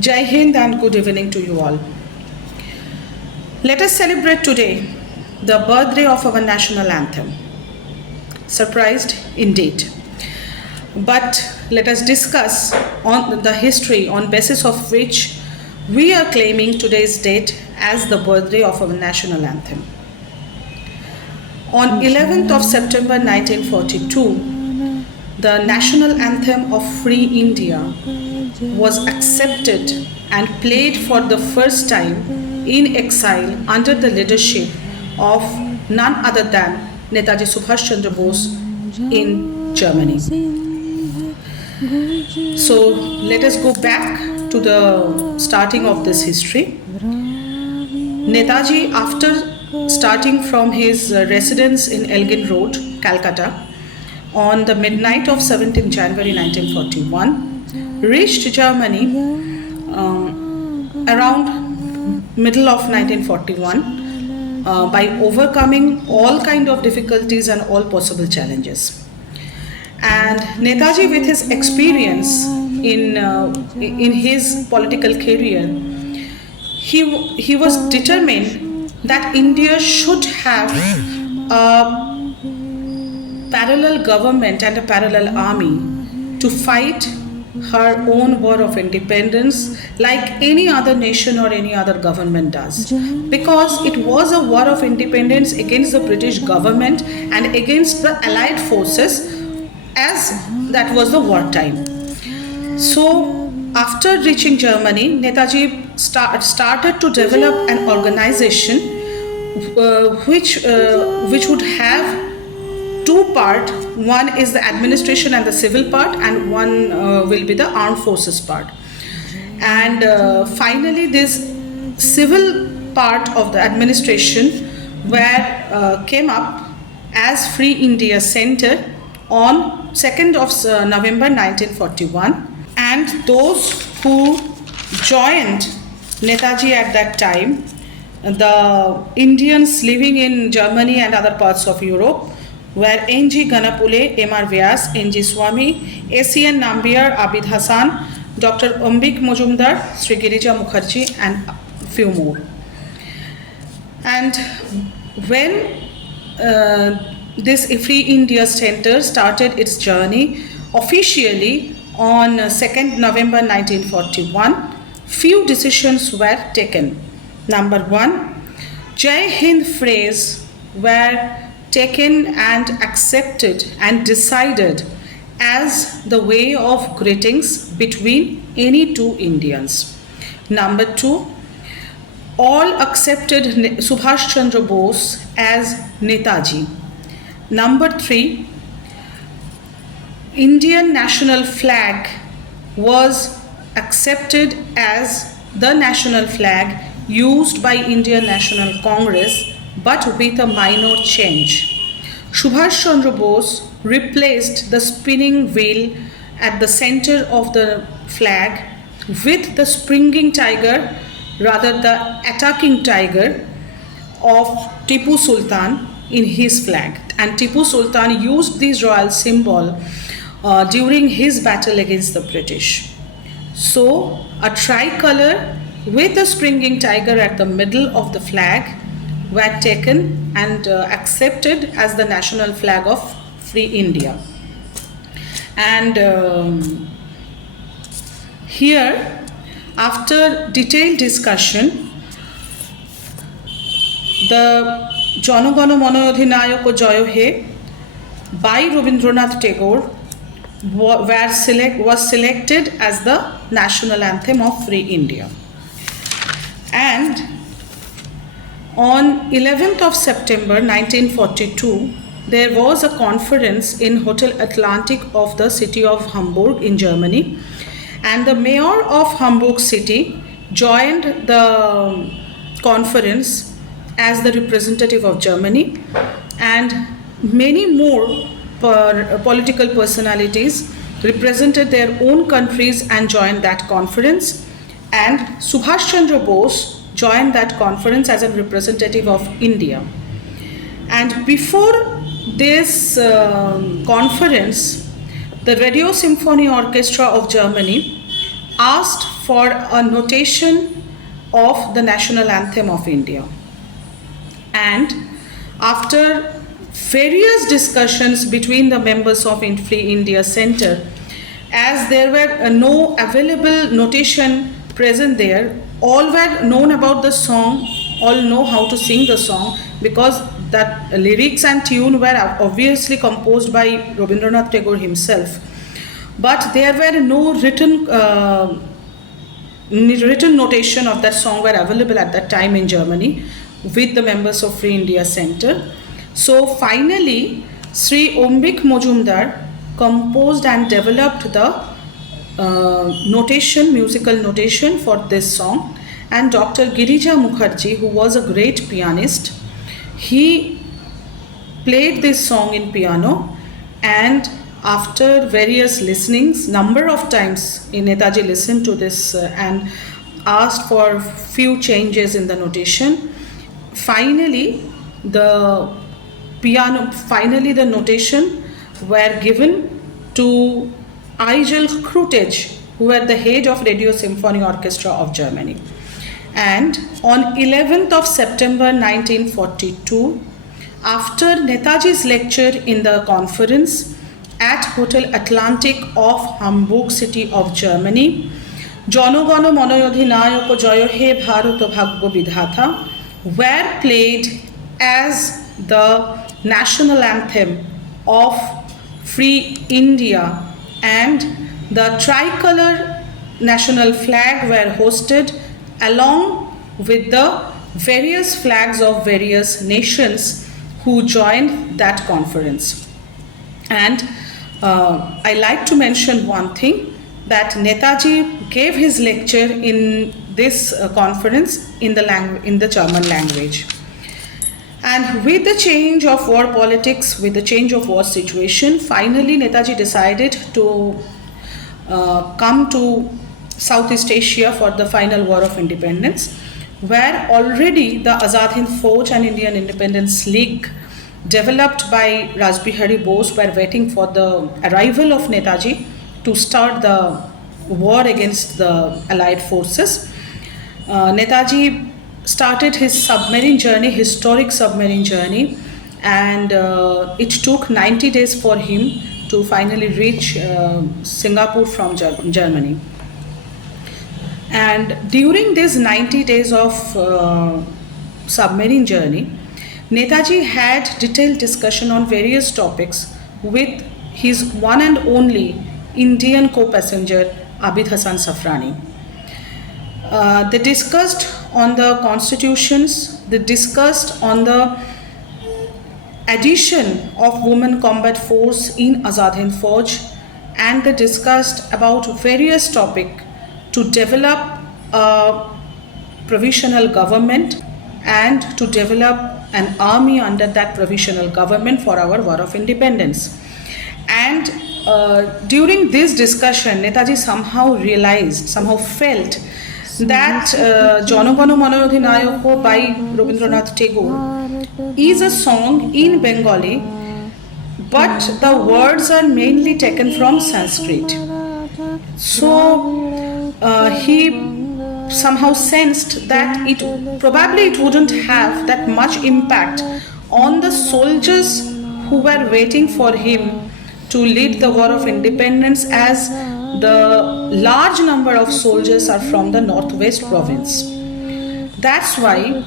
Jai Hind and good evening to you all. Let us celebrate today the birthday of our national anthem. Surprised indeed. But let us discuss on the history on basis of which we are claiming today's date as the birthday of our national anthem. On 11th of September 1942, the national anthem of Free India was accepted and played for the first time in exile under the leadership of none other than Netaji Subhash Chandra Bose in Germany. So let us go back to the starting of this history. Netaji, after starting from his residence in Elgin Road, Calcutta, on the midnight of 17 January 1941, reached Germany around middle of 1941 by overcoming all kind of difficulties and all possible challenges. And Netaji, with his experience in his political career, he was determined that India should have a parallel government and a parallel army to fight her own war of independence like any other nation or any other government does, because it was a war of independence against the British government and against the Allied forces, as that was the wartime. So after reaching Germany, Netaji started to develop an organization which would have two parts. One is the administration and the civil part, and one will be the armed forces part. And finally, this civil part of the administration came up as Free India Center on 2nd of November 1941. And those who joined Netaji at that time, the Indians living in Germany and other parts of Europe, were N.G. Gana, M.R. Vyas, N.G. Swami, A.C.N. Nambiar, Abid Hassan, Dr. Ambik Majumdar, Sri Girija Mukherjee, and few more. And when this Free India Center started its journey officially on 2nd November 1941, few decisions were taken. Number one, Jai Hind phrase were taken and accepted and decided as the way of greetings between any two Indians. Number two, all accepted Subhash Chandra Bose as Netaji. Number three, Indian national flag was accepted as the national flag used by Indian National Congress, but with a minor change. Subhash Chandra Bose replaced the spinning wheel at the center of the flag with the springing tiger, rather the attacking tiger of Tipu Sultan in his flag. And Tipu Sultan used this royal symbol during his battle against the British. So a tricolor with a springing tiger at the middle of the flag were taken and accepted as the national flag of Free India. And here, after detailed discussion, the Jana Gana Mana Adhinayaka Jayo He by Rabindranath Tagore was selected as the national anthem of Free India. And on 11th of September 1942, there was a conference in Hotel Atlantic of the city of Hamburg in Germany, and the mayor of Hamburg city joined the conference as the representative of Germany, and many more political personalities represented their own countries and joined that conference, and Subhash Chandra Bose joined that conference as a representative of India. And before this conference, the Radio Symphony Orchestra of Germany asked for a notation of the national anthem of India. And after various discussions between the members of Free India Center, as there were no available notation present there, all were known about the song, all know how to sing the song, because that lyrics and tune were obviously composed by Rabindranath Tagore himself. But there were no written notation of that song were available at that time in Germany with the members of Free India Center. So finally, Sri Ombik Mojumdar composed and developed the musical notation for this song, and Dr. Girija Mukherjee, who was a great pianist, he played this song in piano, and after various listenings, number of times Netaji listened to this and asked for few changes in the notation. Finally, the notation were given to Eigil Krutej, who were the head of Radio Symphony Orchestra of Germany. And on 11th of September 1942, after Netaji's lecture in the conference at Hotel Atlantic of Hamburg city of Germany, Jana Gana Mana Adhinayaka Jaya He Bharata Bhagya Vidhata were played as the national anthem of Free India, and the tricolor national flag were hosted along with the various flags of various nations who joined that conference. And I like to mention one thing, that Netaji gave his lecture in this conference in the German language. And with the change of war politics, with the change of war situation, finally Netaji decided to come to Southeast Asia for the final war of independence, where already the Azad Hind Fauj and Indian Independence League developed by Rajbihari Bose were waiting for the arrival of Netaji to start the war against the Allied forces. Netaji started his submarine journey, historic submarine journey, and it took 90 days for him to finally reach Singapore from Germany. And during these 90 days of submarine journey, Netaji had detailed discussion on various topics with his one and only Indian co-passenger Abid Hassan Safrani. They discussed on the constitutions, they discussed on the addition of women combat force in Azad Hind Fauj, and they discussed about various topics to develop a provisional government and to develop an army under that provisional government for our war of independence. And during this discussion, Netaji somehow felt that Jana Gana Mana Adhinayaka by Rabindranath Tagore is a song in Bengali, but the words are mainly taken from Sanskrit. So he somehow sensed that it wouldn't have that much impact on the soldiers who were waiting for him to lead the war of independence, as the large number of soldiers are from the northwest province. That's why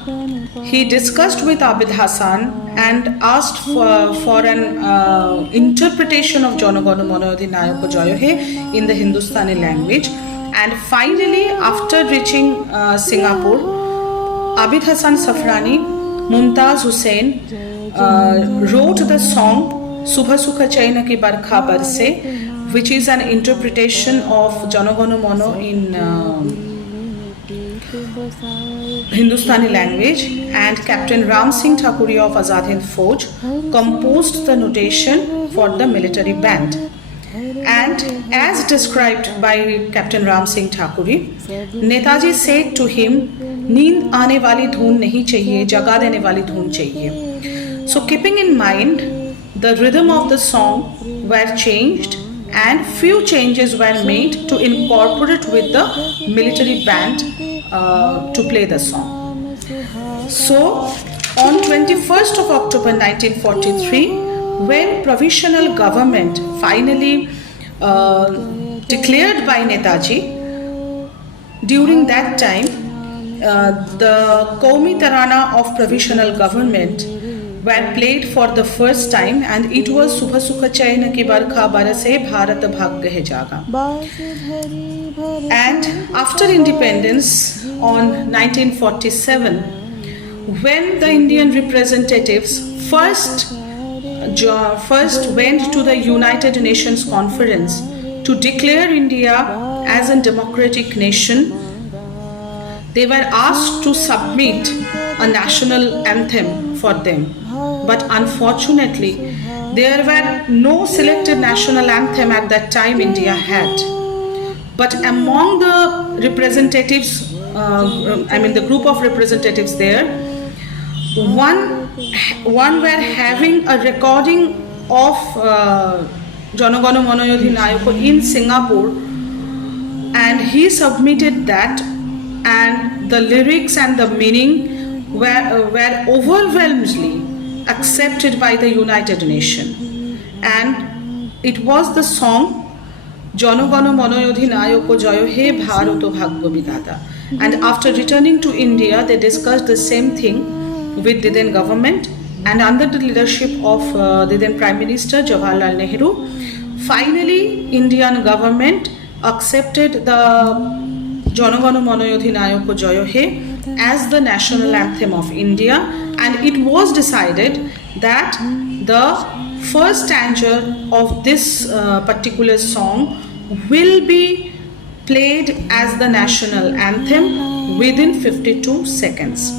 he discussed with Abid Hassan and asked for an interpretation of Jana Gana Mana Adhinayaka Jaya He in the Hindustani language. And finally, after reaching Singapore, Abid Hassan Safrani, Mumtaz Hussain wrote the song Subha Sukha Chaina Ki Barkha Barse, which is an interpretation of Jana Gana Mana in Hindustani language, and Captain Ram Singh Thakuria of Azad Hind Fauj composed the notation for the military band. And as described by Captain Ram Singh Thakuri, Netaji said to him, "Neend aane wali dhoon nahi chahiye, jaga dene wali dhoon chahiye." So keeping in mind the rhythm of the song were changed, and few changes were made to incorporate with the military band to play the song. So, on 21st of October 1943, when provisional government finally declared by Netaji, during that time, the Qaumi Tarana of provisional government were played for the first time, and it was Subha Sukha Chain Ki Barkha Barase Bharat Bhagya Hai Jaga. And after independence on 1947, when the Indian representatives first went to the United Nations Conference to declare India as a democratic nation, they were asked to submit a national anthem for them. But unfortunately, there were no selected national anthem at that time India had. But among the representatives, the group of representatives there, one were having a recording of Jana Gana Mana Yodhinayoko in Singapore, and he submitted that, and the lyrics and the meaning were overwhelmingly accepted by the United Nations. And it was the song Jana Gana Mana Yodhinayoko Jayo He Bharato Bhagya Vidhata. And after returning to India, they discussed the same thing with the then government, and under the leadership of the then Prime Minister Jawaharlal Nehru, finally Indian government accepted the Jana Gana Mana Yodhinayoko Jayo He as the national anthem of India, and it was decided that the first stanza of this particular song will be played as the national anthem within 52 seconds.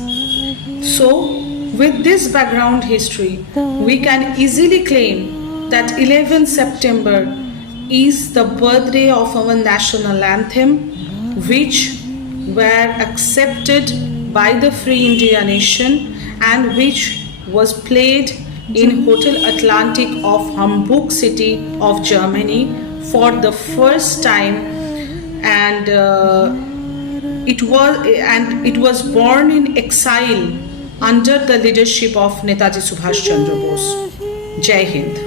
So, with this background history, we can easily claim that 11 September is the birthday of our national anthem, which were accepted by the Free India Nation and which was played in Hotel Atlantic of Hamburg city of Germany for the first time, and it was born in exile under the leadership of Netaji Subhash Chandra Bose. Jai Hind.